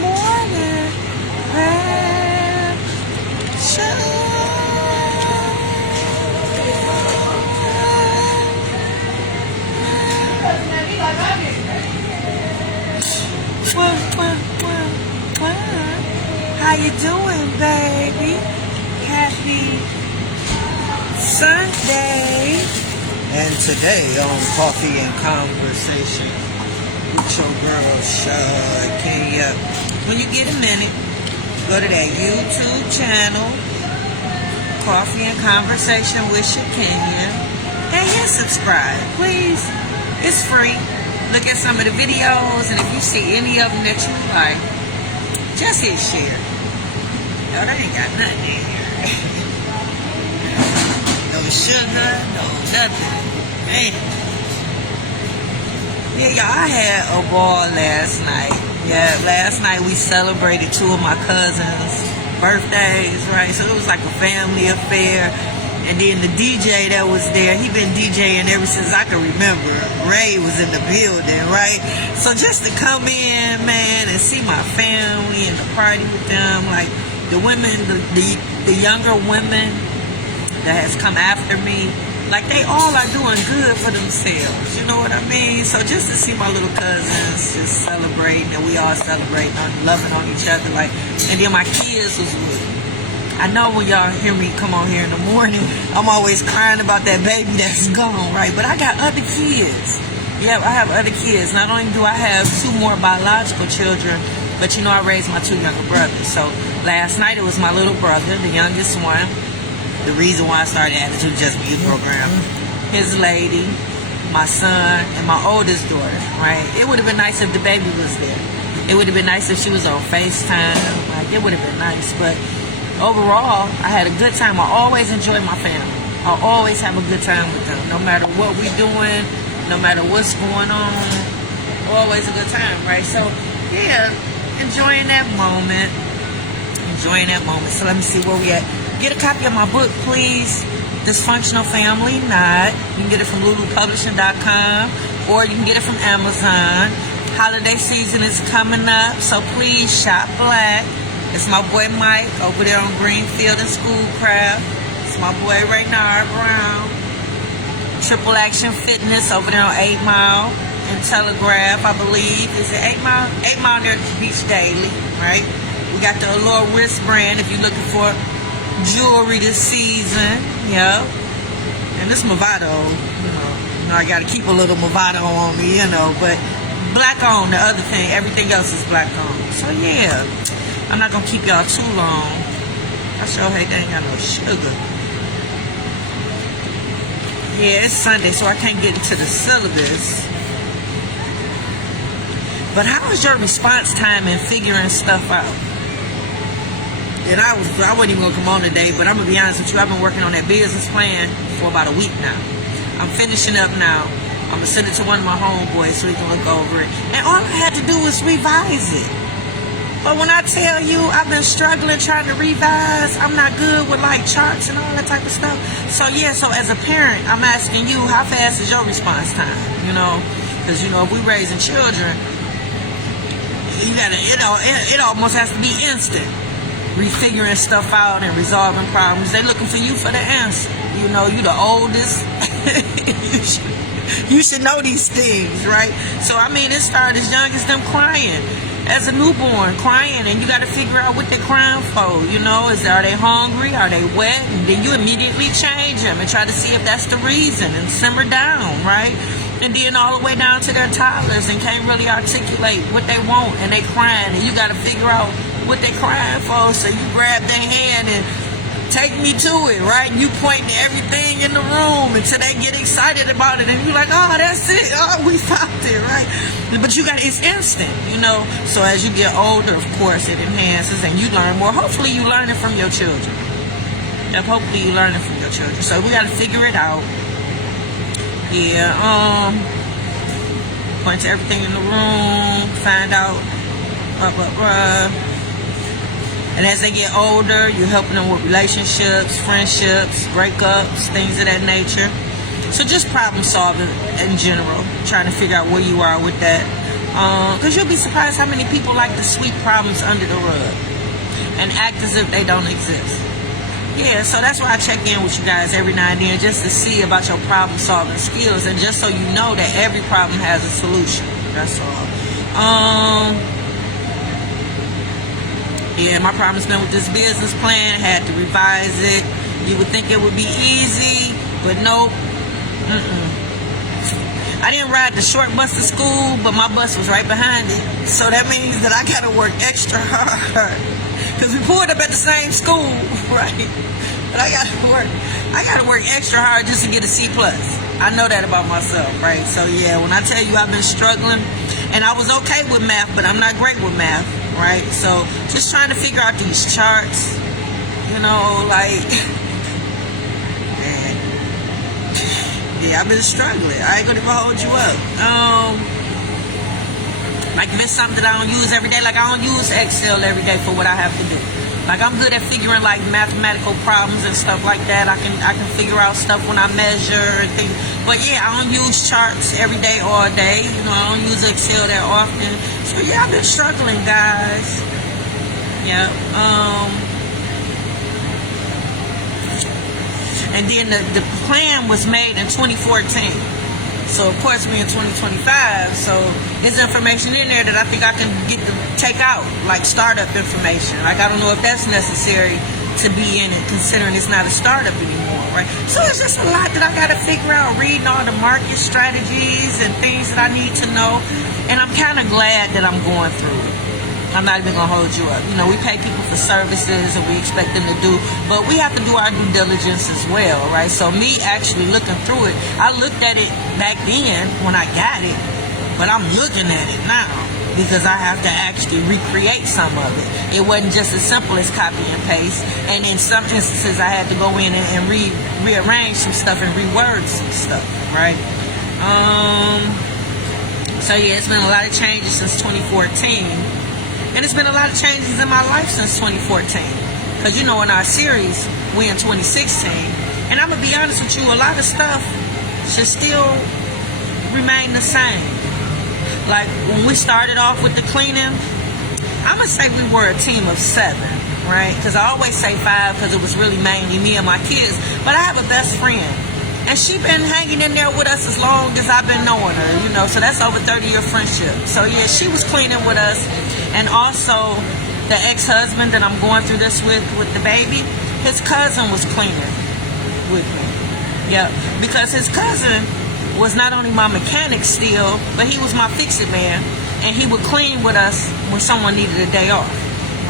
morning prayer show. How you doing, baby? Happy Sunday. And today on Coffee and Conversation with your girl Shakenya. When you get a minute, go to that YouTube channel, Coffee and Conversation with Shakenya, and hit subscribe, please. It's free. Look at some of the videos, and if you see any of them that you like, just hit share. Yo, that ain't got nothing in here. No sugar, no nothing. Man. Yeah, y'all, I had a ball last night. Yeah, last night we celebrated 2 of my cousins' birthdays, right? So it was like a family affair. And then the DJ that was there, he been DJing ever since I can remember. Ray was in the building, right? So just to come in, man, and see my family and to party with them, like the women, the younger women that has come after me, like they all are doing good for themselves. You know what I mean? So just to see my little cousins just celebrating, and we all celebrating, loving on each other, like, and then my kids was with me. I know when y'all hear me come on here in the morning, I'm always crying about that baby that's gone, right? But I got other kids. Yeah, I have other kids. Not only do I have 2 more biological children, but you know I raised my 2 younger brothers. So last night it was my little brother, the youngest one. The reason why I started Attitude Just Be program. His lady, my son, and my oldest daughter, right? It would have been nice if the baby was there. It would have been nice if she was on FaceTime. Like, it would have been nice, but overall, I had a good time. I always enjoy my family. I always have a good time with them. No matter what we're doing, no matter what's going on, always a good time, right? So, yeah, enjoying that moment. Enjoying that moment. So let me see where we at. Get a copy of my book, please. Dysfunctional Family Knot. You can get it from lulupublishing.com, or you can get it from Amazon. Holiday season is coming up, so please shop black. It's my boy Mike over there on Greenfield and Schoolcraft. It's my boy Raynard Brown. Triple Action Fitness over there on 8 Mile and Telegraph, I believe. Is it 8 Mile? 8 Mile near Beach Daily, right? We got the Allure wristband if you're looking for jewelry this season. Yeah. And this Movado, you know, I got to keep a little Movado on me, you know. But black on, the other thing, everything else is black on. So, yeah. I'm not going to keep y'all too long. I sure hate they ain't got no sugar. Yeah, it's Sunday, so I can't get into the syllabus. But how is your response time in figuring stuff out? And I wasn't even going to come on today, but I'm going to be honest with you. I've been working on that business plan for about a week now. I'm finishing up now. I'm going to send it to one of my homeboys so he can look over it. And all I had to do was revise it. But when I tell you I've been struggling trying to revise, I'm not good with like charts and all that type of stuff. So yeah, so as a parent, I'm asking you, how fast is your response time? You know, because you know if we raising children, you gotta, it almost has to be instant. Refiguring stuff out and resolving problems. They're looking for you for the answer. You know, you the oldest. you should know these things, right? So I mean, it started as young as them crying. As a newborn, crying, and you got to figure out what they're crying for. You know, are they hungry? Are they wet? And then you immediately change them and try to see if that's the reason and simmer down, right? And then all the way down to their toddlers and can't really articulate what they want, and they crying, and you got to figure out what they crying for. So you grab their hand and take me to it, right? You point to everything in the room until they get excited about it, and you're like, oh, that's it. Oh, we found it, right? But it's instant, you know. So as you get older, of course, it enhances and you learn more. Hopefully you learn it from your children. Yep, hopefully you learn it from your children. So we got to figure it out. Yeah, point to everything in the room, find out, And as they get older, you're helping them with relationships, friendships, breakups, things of that nature. So just problem solving in general, trying to figure out where you are with that. Because you'll be surprised how many people like to sweep problems under the rug and act as if they don't exist. Yeah, so that's why I check in with you guys every now and then, just to see about your problem solving skills, and just so you know that every problem has a solution. That's all. Yeah, my problem's been with this business plan. Had to revise it. You would think it would be easy, but nope. I didn't ride the short bus to school, but my bus was right behind it. So that means that I gotta work extra hard. Because we pulled up at the same school, right? But I gotta work extra hard just to get a C+. I know that about myself, right? So yeah, when I tell you I've been struggling, and I was okay with math, but I'm not great with math, right? So just trying to figure out these charts, you know, like, man. Yeah, I've been struggling. I ain't gonna even hold you up. Like if it's something that I don't use every day, like I don't use Excel every day for what I have to do. Like I'm good at figuring like mathematical problems and stuff like that. I can figure out stuff when I measure and things. But yeah, I don't use charts every day, all day. You know, I don't use Excel that often. So yeah, I've been struggling, guys. Yeah. And then the plan was made in 2014. So of course we're in 2025, so there's information in there that I think I can take out, like startup information. Like I don't know if that's necessary to be in it, considering it's not a startup anymore, right? So it's just a lot that I got to figure out, reading all the market strategies and things that I need to know. And I'm kind of glad that I'm going through it. I'm not even going to hold you up. You know, we pay people for services and we expect them to do, but we have to do our due diligence as well, right? So me actually looking through it, I looked at it back then when I got it, but I'm looking at it now because I have to actually recreate some of it. It wasn't just as simple as copy and paste. And in some instances, I had to go in and rearrange some stuff and reword some stuff, right? So yeah, it's been a lot of changes since 2014. And it's been a lot of changes in my life since 2014. Because, you know, in our series, we're in 2016. And I'm going to be honest with you, a lot of stuff should still remain the same. Like, when we started off with the cleaning, I'm going to say we were a team of 7, right? Because I always say 5 because it was really mainly me and my kids. But I have a best friend. And she been hanging in there with us as long as I've been knowing her, you know. So that's over 30-year friendship. So, yeah, she was cleaning with us. And also, the ex-husband that I'm going through this with the baby, his cousin was cleaning with me. Yeah, because his cousin was not only my mechanic still, but he was my fix-it man. And he would clean with us when someone needed a day off,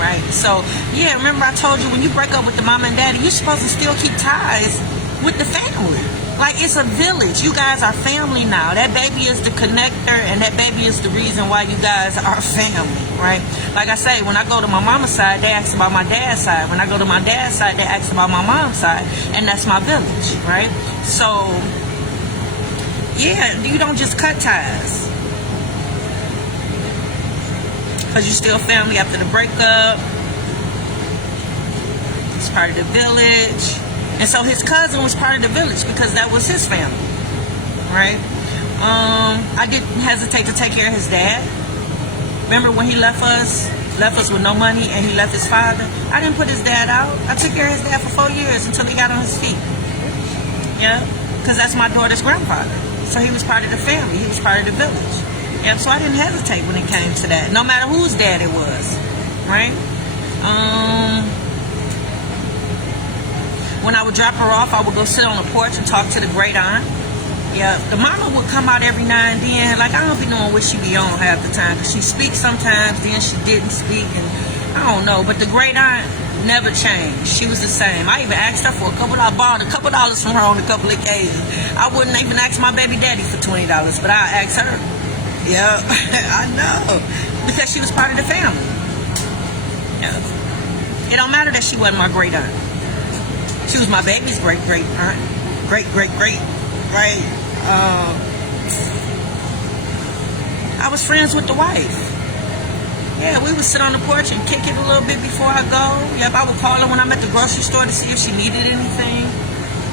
right? So, yeah, remember I told you, when you break up with the mom and daddy, you're supposed to still keep ties with the family. Like, it's a village. You guys are family now. That baby is the connector, and that baby is the reason why you guys are family, right? Like I say, when I go to my mama's side, they ask about my dad's side. When I go to my dad's side, they ask about my mom's side, and that's my village, right? So, yeah, you don't just cut ties. Because you're still family after the breakup. It's part of the village. And so his cousin was part of the village because that was his family, right? I didn't hesitate to take care of his dad. Remember when he left us with no money, and he left his father? I didn't put his dad out. I took care of his dad for 4 years until he got on his feet. Yeah, because that's my daughter's grandfather. So he was part of the family. He was part of the village. Yeah, so I didn't hesitate when it came to that, no matter whose dad it was, right? When I would drop her off, I would go sit on the porch and talk to the great aunt. Yeah, the mama would come out every now and then. Like, I don't be knowing what she be on half the time, because she speaks sometimes, then she didn't speak, and I don't know. But the great aunt never changed. She was the same. I even asked her for a couple. I borrowed a couple dollars from her on a couple of occasions. I wouldn't even ask my baby daddy for $20, but I asked her. Yeah, I know, because she was part of the family. Yeah. It don't matter that she wasn't my great aunt. She was my baby's great aunt. Great, right? I was friends with the wife. Yeah, we would sit on the porch and kick it a little bit before I go. Yep, I would call her when I'm at the grocery store to see if she needed anything.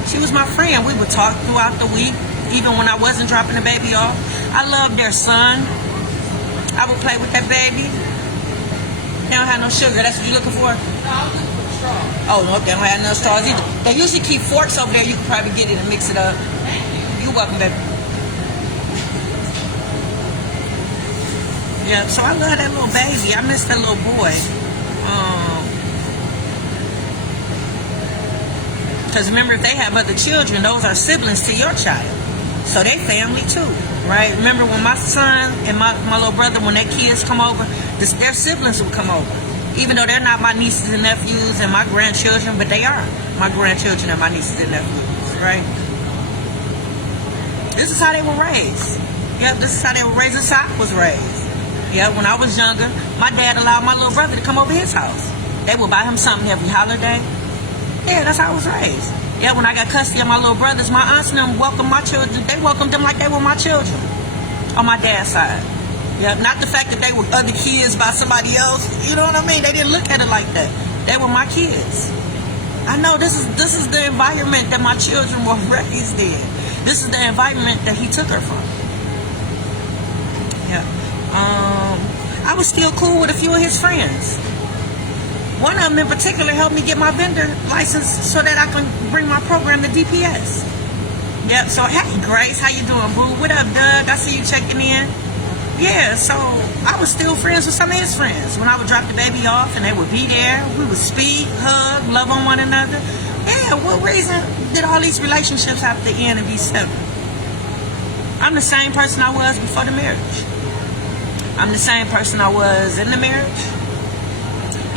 She was my friend. We would talk throughout the week, even when I wasn't dropping the baby off. I loved their son. I would play with that baby. They don't have no sugar. That's what you're looking for? Oh, no, they don't have no straws either. They usually keep forks over there. You can probably get it and mix it up. You're welcome, baby. Yeah, so I love that little baby. I miss that little boy. Because remember, if they have other children, those are siblings to your child. So they family too, right? Remember when my son and my little brother, when their kids come over, their siblings will come over. Even though they're not my nieces and nephews and my grandchildren, but they are my grandchildren and my nieces and nephews, right? This is how they were raised. Yep, this is how they were raised. This is how I was raised. Yeah, when I was younger, my dad allowed my little brother to come over his house. They would buy him something every holiday. Yeah, that's how I was raised. Yeah, when I got custody of my little brothers, my aunts and them welcomed my children. They welcomed them like they were my children on my dad's side. Yeah, not the fact that they were other kids by somebody else. You know what I mean? They didn't look at it like that. They were my kids. I know this is the environment that my children were raised in. This is the environment that he took her from. Yeah. I was still cool with a few of his friends. One of them in particular helped me get my vendor license so that I can bring my program to DPS. Yep, so hey Grace, how you doing, boo? What up, Doug? I see you checking in. Yeah, so I was still friends with some of his friends. When I would drop the baby off and they would be there, we would speak, hug, love on one another. Yeah, what reason did all these relationships have to end and be severed? I'm the same person I was before the marriage. I'm the same person I was in the marriage.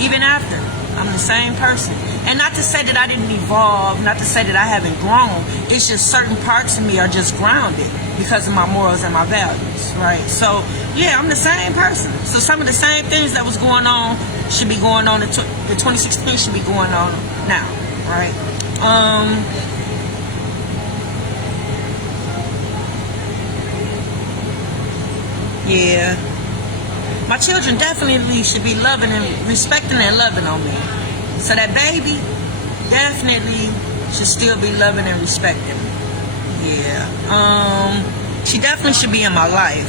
Even after, I'm the same person. And not to say that I didn't evolve, not to say that I haven't grown. It's just certain parts of me are just grounded because of my morals and my values, right? So, yeah, I'm the same person. So some of the same things that was going on should be going on in 2016 should be going on now, right? Yeah. My children definitely should be loving and respecting and loving on me. So that baby definitely should still be loving and respecting me. Yeah. She definitely should be in my life.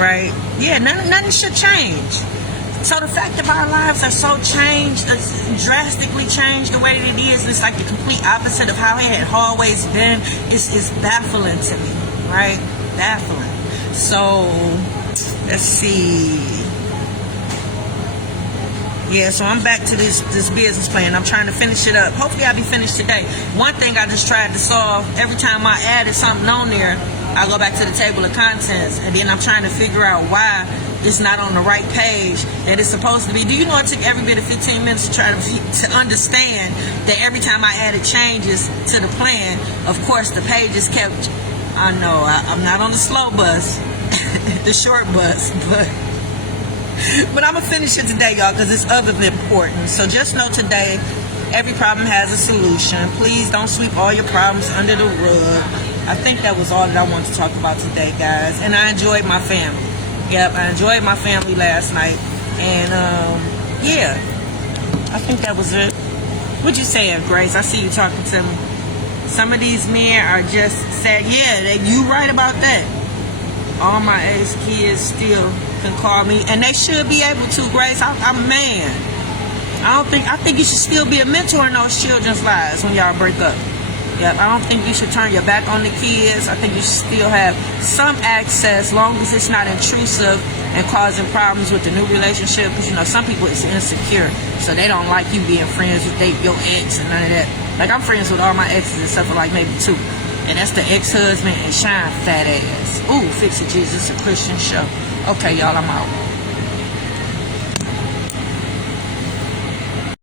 Right? Yeah, nothing should change. So the fact that our lives are so changed, drastically changed the way that it is, it's like the complete opposite of how it had always been, is baffling to me. Right? Baffling. So let's see. Yeah, so I'm back to this business plan. I'm trying to finish it up. Hopefully I'll be finished today. One thing I just tried to solve, every time I added something on there, I go back to the table of contents, and then I'm trying to figure out why it's not on the right page that it's supposed to be. Do you know it took every bit of 15 minutes to try to understand that every time I added changes to the plan, of course the pages kept, I know, I'm not on the slow bus, the short bus, but I'm going to finish it today, y'all, because it's other than important. So just know today, every problem has a solution. Please don't sweep all your problems under the rug. I think that was all that I wanted to talk about today, guys. And I enjoyed my family. Yep, I enjoyed my family last night. And, yeah, I think that was it. What'd you say, Grace? I see you talking to me. Some of these men are just sad. Yeah, you right about that. All my ex-kids still can call me, and they should be able to, Grace. I'm a man. I think you should still be a mentor in those children's lives when y'all break up. Yeah, I don't think you should turn your back on the kids. I think you should still have some access, long as it's not intrusive and causing problems with the new relationship. Because, you know, some people is insecure, so they don't like you being friends with your ex and none of that. Like, I'm friends with all my exes except for like maybe 2. And that's the ex-husband and Shine fat ass. Ooh, Fix It Jesus, a Christian show. Okay, y'all, I'm out.